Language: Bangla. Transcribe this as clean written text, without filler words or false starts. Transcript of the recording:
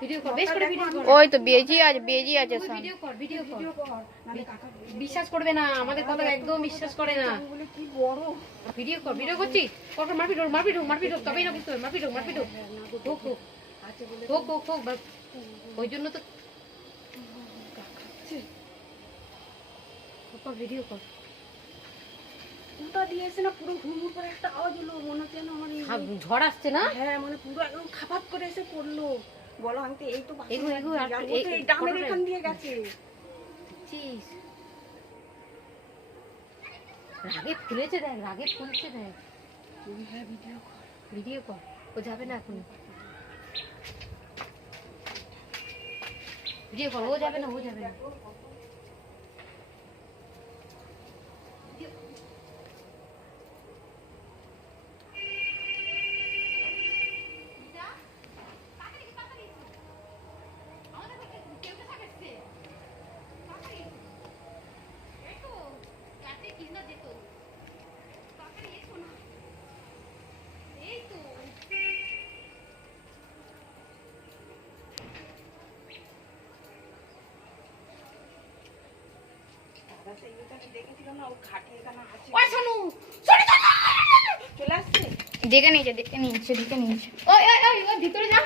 ভিডিও কর, বেশ করে ভিডিও কর। ওই তো বেজি আছে ভিডিও কর, ভিডিও কর। বিশ্বাস করবে না, আমাদের কথা একদম বিশ্বাস করে না। কি বড় ভিডিও কর, ভিডিও করছিস? কর, মারপিট হোক, তবেই না বুঝতে হবে। মারপিট হোক। হোক, ওই জন্য তো ভিডিও কর। ওটা দিয়েছে না, পুরো হুড়মুড় করে একটা আওয়াজ হলো, মনে হচ্ছে না আমার ঝড় আসছে না? হ্যাঁ মানে পুরো একদম খাপাত করে এসে পড়লো। বলো আমি তো এই তো এগো, এই ডামের এখান দিয়ে গেছে। রাগে ফুলেছে দেখ, ফুলছে দেখ। হ্যাঁ ভিডিও কর। ও যাবে না এখন। ভিডিও কর, ও যাবে না। দেখে নিয়েছে ওই ভিতরে যা।